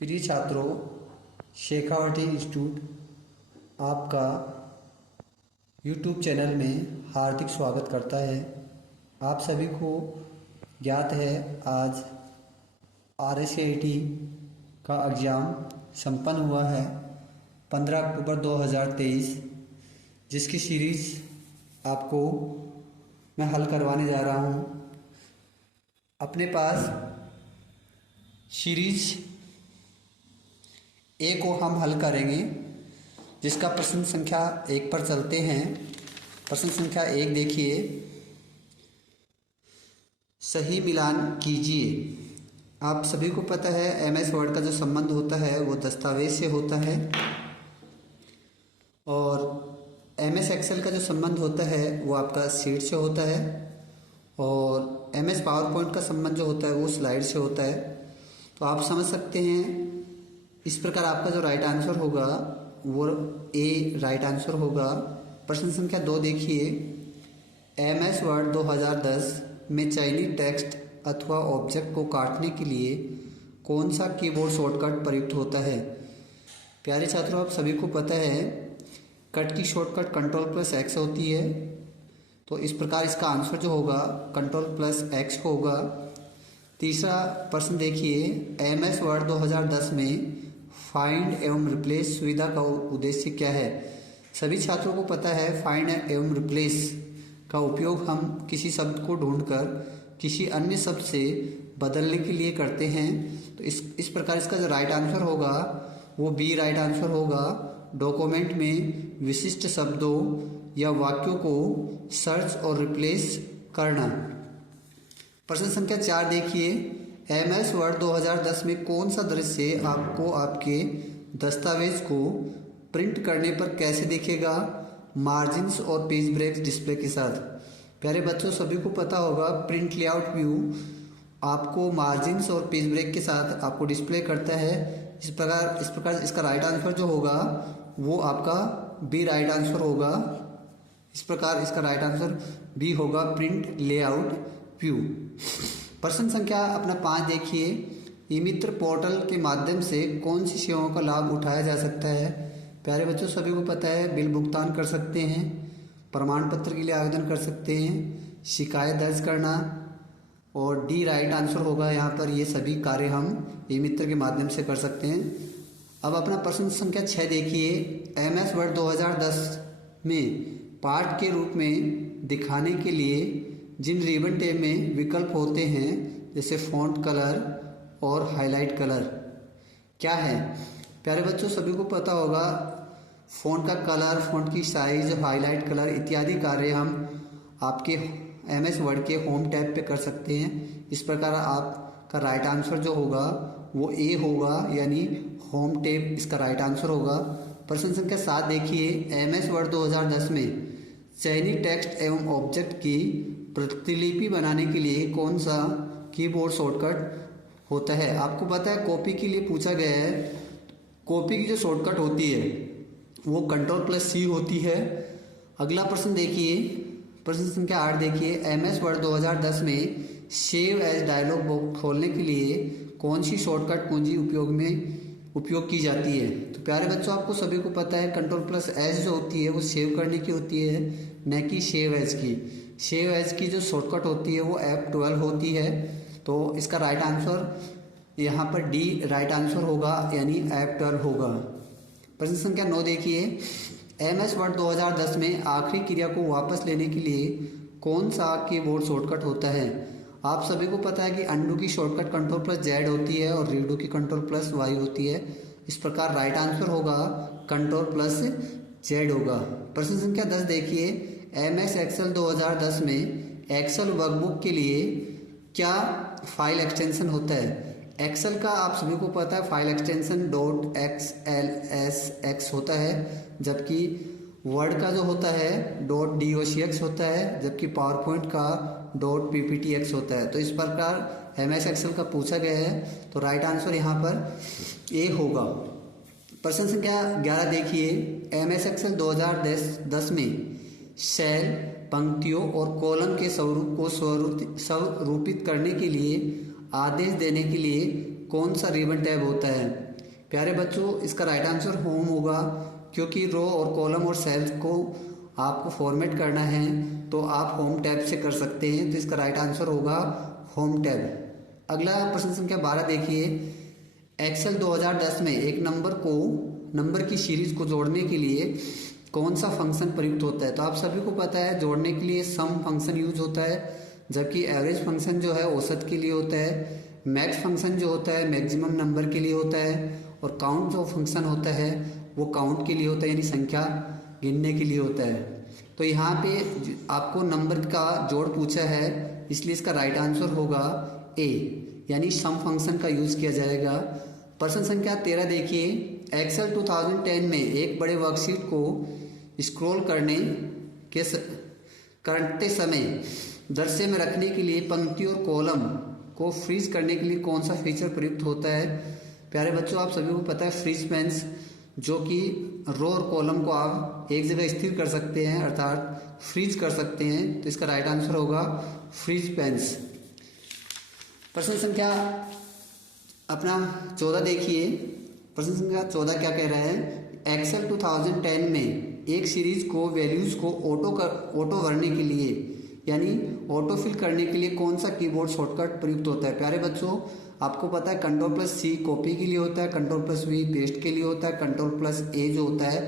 प्रिय छात्रों, शेखावटी इंस्टीट्यूट आपका यूट्यूब चैनल में हार्दिक स्वागत करता है। आप सभी को ज्ञात है आज RSAT का एग्ज़ाम संपन्न हुआ है 15 अक्टूबर 2023, जिसकी सीरीज़ आपको मैं हल करवाने जा रहा हूँ। अपने पास सीरीज़ ए को हम हल करेंगे, जिसका प्रश्न संख्या 1 पर चलते हैं। प्रश्न संख्या 1 देखिए, सही मिलान कीजिए। आप सभी को पता है MS वर्ड का जो संबंध होता है वो दस्तावेज से होता है, और MS एक्सेल का जो संबंध होता है वो आपका शीट से होता है, और MS पावर पॉइंट का संबंध जो होता है वो स्लाइड से होता है। तो आप समझ सकते हैं इस प्रकार आपका जो राइट आंसर होगा वो ए राइट आंसर होगा। प्रश्न संख्या 2 देखिए, MS वर्ड 2010 में चयनित टेक्स्ट अथवा ऑब्जेक्ट को काटने के लिए कौन सा कीबोर्ड शॉर्टकट प्रयुक्त होता है। प्यारे छात्रों, आप सभी को पता है कट की शॉर्टकट Ctrl+X होती है, तो इस प्रकार इसका आंसर जो होगा Ctrl+X होगा। तीसरा प्रश्न देखिए, MS वर्ड 2010 में फाइंड एवं रिप्लेस सुविधा का उद्देश्य क्या है। सभी छात्रों को पता है फाइंड एवं रिप्लेस का उपयोग हम किसी शब्द को ढूंढकर किसी अन्य शब्द से बदलने के लिए करते हैं। तो इस प्रकार इसका जो राइट आंसर होगा वो बी राइट आंसर होगा। डॉक्यूमेंट में विशिष्ट शब्दों या वाक्यों को सर्च और रिप्लेस करना। प्रश्न संख्या 4 देखिए, MS वर्ड 2010 में कौन सा दृश्य आपको आपके दस्तावेज को प्रिंट करने पर कैसे दिखेगा, मार्जिन्स और पेज ब्रेक्स डिस्प्ले के साथ। प्यारे बच्चों, सभी को पता होगा प्रिंट लेआउट व्यू आपको मार्जिन्स और पेज ब्रेक के साथ आपको डिस्प्ले करता है। इस प्रकार इसका राइट आंसर जो होगा वो आपका बी राइट आंसर होगा। इस प्रकार इसका राइट आंसर बी होगा, प्रिंट लेआउट व्यू। प्रश्न संख्या अपना 5 देखिए, ई मित्र पोर्टल के माध्यम से कौन सी सेवाओं का लाभ उठाया जा सकता है। प्यारे बच्चों, सभी को पता है बिल भुगतान कर सकते हैं, प्रमाण पत्र के लिए आवेदन कर सकते हैं, शिकायत दर्ज करना, और डी राइट आंसर होगा यहाँ पर। ये सभी कार्य हम ई मित्र के माध्यम से कर सकते हैं। अब अपना प्रश्न संख्या 6 देखिए, MS वर्ड 2010 में पाठ के रूप में दिखाने के लिए जिन रिबन टैब में विकल्प होते हैं, जैसे फॉन्ट कलर और हाईलाइट कलर, क्या है। प्यारे बच्चों, सभी को पता होगा फॉन्ट का कलर, फॉन्ट की साइज, हाईलाइट कलर इत्यादि कार्य हम आपके MS वर्ड के होम टैब पे कर सकते हैं। इस प्रकार आपका राइट आंसर जो होगा वो ए होगा, यानी होम टैब इसका राइट आंसर होगा। प्रश्न संख्या 7 देखिए, MS वर्ड 2010 में चयनित टेक्स्ट एवं ऑब्जेक्ट की प्रतिलिपि बनाने के लिए कौन सा कीबोर्ड शॉर्टकट होता है। आपको पता है कॉपी के लिए पूछा गया है, कॉपी की जो शॉर्टकट होती है वो Ctrl+C होती है। अगला प्रश्न देखिए, प्रश्न संख्या 8 देखिए, MS वर्ड 2010 में सेव एज डायलॉग बॉक्स खोलने के लिए कौन सी शॉर्टकट कुंजी उपयोग की जाती है। तो प्यारे बच्चों, आपको सभी को पता है Ctrl+S जो होती है वो सेव करने की होती है, न कि सेव एज की। सेव एज की जो शॉर्टकट होती है वो F12 होती है। तो इसका राइट आंसर यहाँ पर डी राइट आंसर होगा, यानी F12 होगा। प्रश्न संख्या 9 देखिए, MS वर्ड 2010 में आखिरी क्रिया को वापस लेने के लिए कौन सा कीबोर्ड शॉर्टकट होता है। आप सभी को पता है कि अंडू की शॉर्टकट Ctrl+Z होती है और रीडू की Ctrl+Y होती है। इस प्रकार राइट आंसर होगा Ctrl+Z होगा। प्रश्न संख्या 10 देखिए, MS एक्सेल 2010 में एक्सेल वर्कबुक के लिए क्या फाइल एक्सटेंशन होता है। एक्सेल का आप सभी को पता है फाइल एक्सटेंशन .xlsx होता है, जबकि वर्ड का जो होता है .docx होता है, जबकि पावर पॉइंट का .pptx होता है। तो इस प्रकार MS एक्सेल का पूछा गया है, तो राइट आंसर यहाँ पर ए होगा। प्रश्न संख्या 11 देखिए, MS एक्सेल 2010 में सेल, पंक्तियों और कॉलम के स्वरूप को स्वरूपित करने के लिए आदेश देने के लिए कौन सा रिबन टैब होता है। प्यारे बच्चों इसका राइट आंसर होम होगा, क्योंकि रो और कॉलम और सेल्स को आपको फॉर्मेट करना है तो आप होम टैब से कर सकते हैं, तो इसका राइट आंसर होगा होम टैब। अगला प्रश्न संख्या 12 देखिए, एक्सेल 2010 में एक नंबर की सीरीज को जोड़ने के लिए कौन सा फंक्शन प्रयुक्त होता है। तो आप सभी को पता है जोड़ने के लिए सम फंक्शन यूज होता है, जबकि एवरेज फंक्शन जो है औसत के लिए होता है, मैक्स फंक्शन जो होता है मैक्सिमम नंबर के लिए होता है, और काउंट जो फंक्शन होता है वो काउंट के लिए होता है, यानी संख्या गिनने के लिए होता है। तो यहाँ पे आपको नंबर का जोड़ पूछा है, इसलिए इसका राइट आंसर होगा ए, यानी सम फंक्शन का यूज किया जाएगा। प्रश्न संख्या 13 देखिए, एक्सेल 2010 में एक बड़े वर्कशीट को स्क्रॉल करते समय दृश्य में रखने के लिए पंक्ति और कॉलम को फ्रीज करने के लिए कौन सा फीचर प्रयुक्त होता है। प्यारे बच्चों आप सभी को पता है फ्रीज पेंस, जो कि रो और कॉलम को आप एक जगह स्थिर कर सकते हैं अर्थात फ्रीज कर सकते हैं, तो इसका राइट आंसर होगा फ्रीज पेंस। प्रश्न संख्या अपना 14 देखिए, प्रश्न संख्या 14 क्या कह रहा है, एक्सेल 2010 में एक सीरीज को वैल्यूज को ऑटो भरने के लिए यानी ऑटो फिल करने के लिए कौन सा कीबोर्ड शॉर्टकट प्रयुक्त होता है। प्यारे बच्चों आपको पता है Ctrl+C कॉपी के लिए होता है, Ctrl+V पेस्ट के लिए होता है, Ctrl+A जो होता है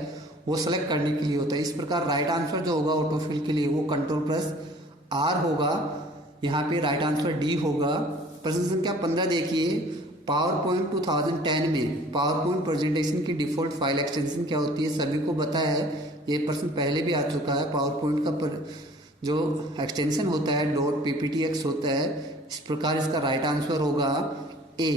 वो सेलेक्ट करने के लिए होता है। इस प्रकार राइट आंसर जो होगा ऑटो फिल के लिए वो Ctrl+R होगा, यहाँ पे राइट आंसर डी होगा। प्रश्न संख्या 15 देखिए, पावर पॉइंट 2010 में पावर पॉइंट प्रेजेंटेशन की डिफॉल्ट फाइल एक्सटेंशन क्या होती है। सभी को पता है, ये प्रश्न पहले भी आ चुका है। पावर पॉइंट का जो एक्सटेंशन होता है .pptx होता है। इस प्रकार इसका राइट आंसर होगा ए।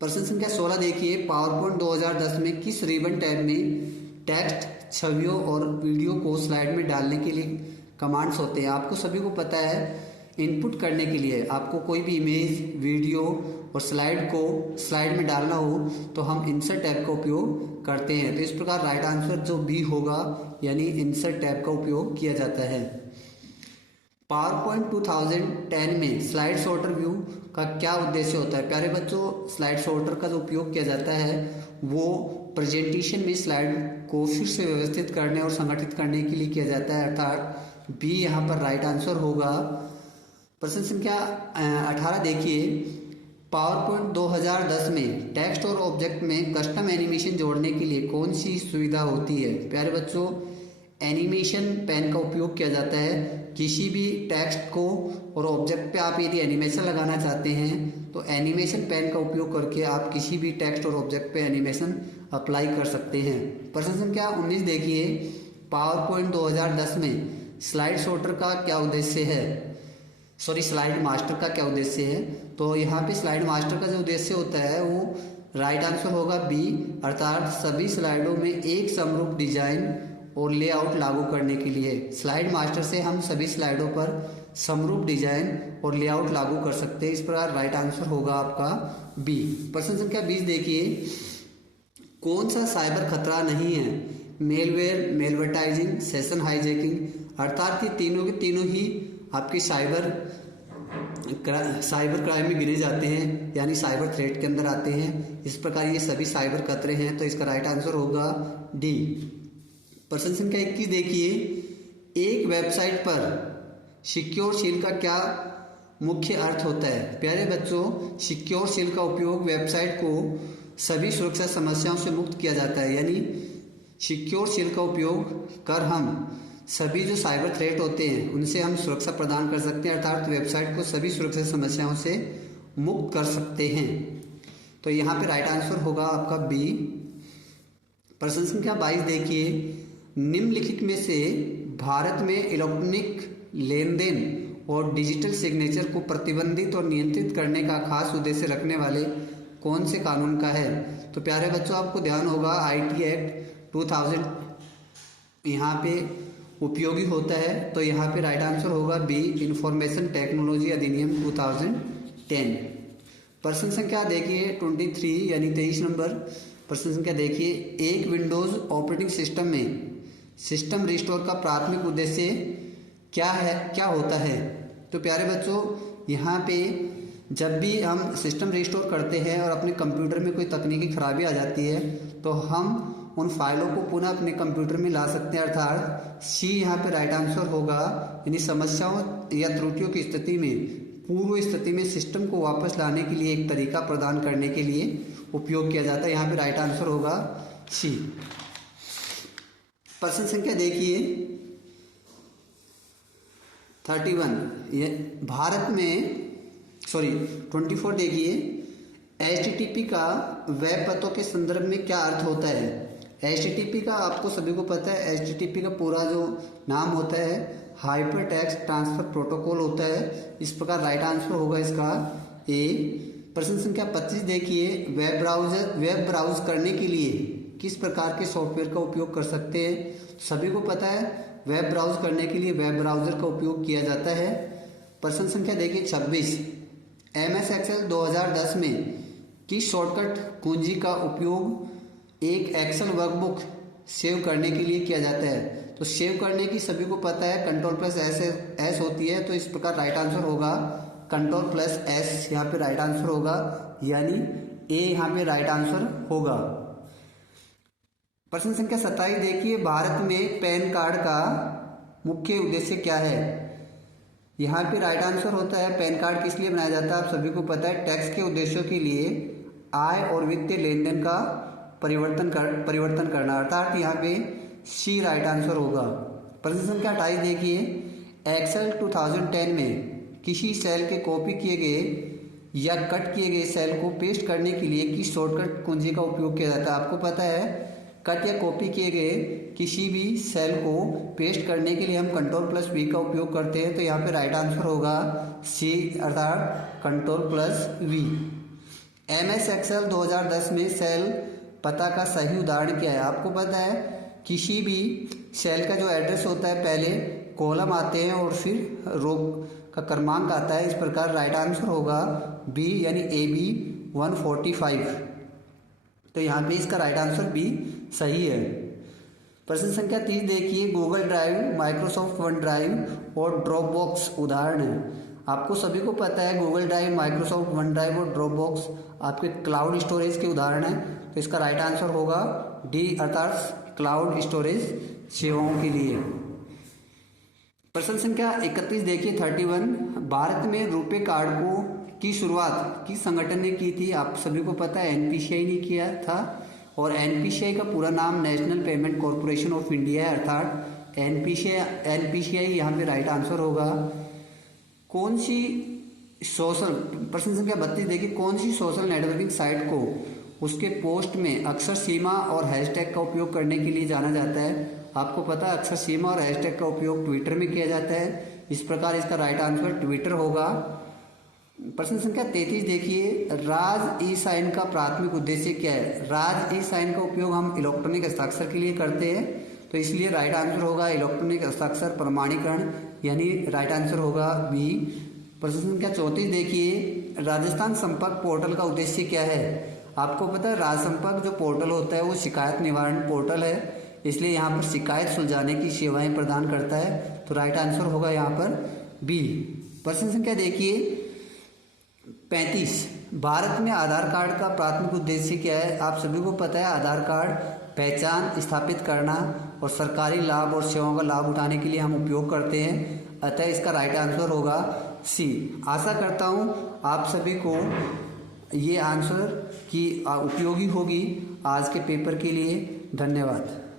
प्रश्न संख्या 16 देखिए, पावर पॉइंट 2010 में किस रिबन टैब में टेक्स्ट, छवियों और वीडियो को स्लाइड में डालने के लिए कमांड्स होते हैं। आपको सभी को पता है इनपुट करने के लिए आपको कोई भी इमेज, वीडियो और स्लाइड को स्लाइड में डालना हो तो हम इंसर्ट टैब का उपयोग करते हैं। तो इस प्रकार राइट आंसर जो बी होगा, यानी इंसर्ट टैब का उपयोग किया जाता है। पावर पॉइंट 2010 में स्लाइड सॉर्टर व्यू का क्या उद्देश्य होता है। प्यारे बच्चों स्लाइड सॉर्टर का जो उपयोग किया जाता है वो प्रेजेंटेशन में स्लाइड को फिर से व्यवस्थित करने और संगठित करने के लिए किया जाता है, अर्थात बी यहाँ पर राइट आंसर होगा। प्रश्न संख्या 18 देखिए, पावर पॉइंट 2010 में टेक्स्ट और ऑब्जेक्ट में कस्टम एनिमेशन जोड़ने के लिए कौन सी सुविधा होती है। प्यारे बच्चों एनिमेशन पेन का उपयोग किया जाता है। किसी भी टेक्स्ट को और ऑब्जेक्ट पे आप यदि एनिमेशन लगाना चाहते हैं तो एनिमेशन पेन का उपयोग करके आप किसी भी टेक्स्ट और ऑब्जेक्ट पे एनिमेशन अप्लाई कर सकते हैं। प्रश्न संख्या 19 देखिए, पावर पॉइंट 2010 में स्लाइड सॉर्टर का क्या उद्देश्य है, स्लाइड मास्टर का क्या उद्देश्य है। तो यहाँ पे स्लाइड मास्टर का जो उद्देश्य होता है वो राइट आंसर होगा बी, अर्थात सभी स्लाइडों में एक समरूप डिजाइन और लेआउट लागू करने के लिए स्लाइड मास्टर से हम सभी स्लाइडों पर समरूप डिजाइन और लेआउट लागू कर सकते हैं। इस प्रकार राइट आंसर होगा आपका बी। प्रश्न संख्या 20 देखिए, कौन सा साइबर खतरा नहीं है। मेलवेयर, मेलवर्टाइजिंग, सेशन हाईजैकिंग, अर्थात ये तीनों के तीनों ही आपकी साइबर क्राइम में गिने जाते हैं, यानी साइबर थ्रेट के अंदर आते हैं। इस प्रकार ये सभी साइबर खतरे हैं, तो इसका राइट आंसर होगा डी। प्रश्न संख्या 21 देखिए, एक वेबसाइट पर सिक्योर सील का क्या मुख्य अर्थ होता है। प्यारे बच्चों सिक्योर सील का उपयोग वेबसाइट को सभी सुरक्षा समस्याओं से मुक्त किया जाता है, यानी सिक्योर सील का उपयोग कर हम सभी जो साइबर थ्रेट होते हैं उनसे हम सुरक्षा प्रदान कर सकते हैं, अर्थात वेबसाइट को सभी सुरक्षा समस्याओं से मुक्त कर सकते हैं। तो यहाँ पे राइट आंसर होगा आपका बी। प्रश्न संख्या 22 देखिए, निम्नलिखित में से भारत में इलेक्ट्रॉनिक लेन देन और डिजिटल सिग्नेचर को प्रतिबंधित और नियंत्रित करने का खास उद्देश्य रखने वाले कौन से कानून का है। तो प्यारे बच्चों आपको ध्यान होगा IT एक्ट 2000 यहाँ पे उपयोगी होता है, तो यहाँ पे राइट आंसर होगा बी, इंफॉर्मेशन टेक्नोलॉजी अधिनियम 2010। प्रश्न संख्या देखिए 23 यानी 23 नंबर प्रश्न संख्या देखिए, एक विंडोज ऑपरेटिंग सिस्टम में सिस्टम रिस्टोर का प्राथमिक उद्देश्य क्या होता है। तो प्यारे बच्चों यहाँ पे जब भी हम सिस्टम रिस्टोर करते हैं और अपने कंप्यूटर में कोई तकनीकी खराबी आ जाती है तो हम उन फाइलों को पुनः अपने कंप्यूटर में ला सकते हैं, अर्थात सी यहाँ पे राइट आंसर होगा। यानी समस्याओं या त्रुटियों की स्थिति में पूर्व स्थिति में सिस्टम को वापस लाने के लिए एक तरीका प्रदान करने के लिए उपयोग किया जाता है। यहाँ पे राइट आंसर होगा सी। प्रश्न संख्या देखिए 31, ये भारत में 24 देखिए, HTTP का वेब पतों के संदर्भ में क्या अर्थ होता है। HTTP का आपको सभी को पता है, HTTP का पूरा जो नाम होता है हाइपर टेक्स्ट ट्रांसफर प्रोटोकॉल होता है। इस प्रकार राइट आंसर होगा इसका ए। प्रश्न संख्या 25 देखिए, वेब ब्राउज करने के लिए किस प्रकार के सॉफ्टवेयर का उपयोग कर सकते हैं। सभी को पता है वेब ब्राउज करने के लिए वेब ब्राउजर का उपयोग किया जाता है। प्रश्न संख्या देखिए 26, MS एक्सेल 2010 में किस शॉर्टकट कुंजी का उपयोग एक एक्सेल वर्कबुक सेव करने के लिए किया जाता है। तो सेव करने की सभी को पता है Ctrl+S होती है, तो इस प्रकार राइट आंसर होगा Ctrl+S। यहाँ पे राइट आंसर होगा, यानी ए यहाँ पे राइट आंसर होगा। प्रश्न संख्या 27 देखिए, भारत में पैन कार्ड का मुख्य उद्देश्य क्या है। यहाँ पे राइट आंसर होता है पैन कार्ड किस लिए बनाया जाता है। आप सभी को पता है टैक्स के उद्देश्यों के लिए आय और वित्तीय लेन देन का परिवर्तन करना, अर्थात यहाँ पे सी राइट आंसर होगा। प्रश्न संख्या 28 देखिए, एक्सेल 2010 में किसी सेल के कॉपी किए गए या कट किए गए सेल को पेस्ट करने के लिए किस शॉर्टकट कुंजी का उपयोग किया जाता है। आपको पता है कट या कॉपी किए गए किसी भी सेल को पेस्ट करने के लिए हम Ctrl+V का उपयोग करते हैं, तो यहाँ पे राइट आंसर होगा सी, अर्थात Ctrl+V। MS एक्सेल 2010 में सेल पता का सही उदाहरण क्या है। आपको पता है किसी भी सेल का जो एड्रेस होता है पहले कॉलम आते हैं और फिर रो का क्रमांक आता है। इस प्रकार राइट आंसर होगा बी, यानी AB 145। तो यहाँ पे इसका राइट आंसर बी सही है। प्रश्न संख्या 30 देखिए, Google drive, Microsoft one drive और ड्रॉपबॉक्स उदाहरण है। आपको सभी को पता है Google drive, Microsoft one drive और ड्रॉपबॉक्स आपके क्लाउड स्टोरेज के उदाहरण हैं। तो इसका राइट आंसर होगा डी, अर्थात क्लाउड स्टोरेज सेवाओं के लिए। प्रश्न संख्या 31 देखिए 31, भारत में रुपे कार्ड की शुरुआत किस संगठन ने की थी। आप सभी को पता है NPCI ने किया था, और NPCI का पूरा नाम national payment corporation of India है, अर्थात NPCI यहाँ पे राइट आंसर होगा। कौन सी सोशल, प्रश्न संख्या 32 देखिए, कौन सी सोशल नेटवर्किंग साइट को उसके पोस्ट में अक्षर सीमा और हैशटैग का उपयोग करने के लिए जाना जाता है। आपको पता है अक्षर सीमा और हैशटैग का उपयोग ट्विटर में किया जाता है। इस प्रकार इसका राइट आंसर ट्विटर होगा। प्रश्न संख्या 33 देखिए, राज ई साइन का प्राथमिक उद्देश्य क्या है। राज ई साइन का उपयोग हम इलेक्ट्रॉनिक हस्ताक्षर के लिए करते हैं, तो इसलिए राइट आंसर होगा इलेक्ट्रॉनिक हस्ताक्षर प्रमाणीकरण, यानी राइट आंसर होगा बी। प्रश्न संख्या 34 देखिए, राजस्थान संपर्क पोर्टल का उद्देश्य क्या है। आपको पता है राज संपर्क जो पोर्टल होता है वो शिकायत निवारण पोर्टल है, इसलिए यहाँ पर शिकायत सुलझाने की सेवाएं प्रदान करता है, तो राइट आंसर होगा यहाँ पर बी। प्रश्न संख्या देखिए 35, भारत में आधार कार्ड का प्राथमिक उद्देश्य क्या है। आप सभी को पता है आधार कार्ड पहचान स्थापित करना और सरकारी लाभ और सेवाओं का लाभ उठाने के लिए हम उपयोग करते हैं, अतः इसका राइट आंसर होगा सी। आशा करता हूँ आप सभी को ये आंसर की उपयोगी होगी आज के पेपर के लिए। धन्यवाद।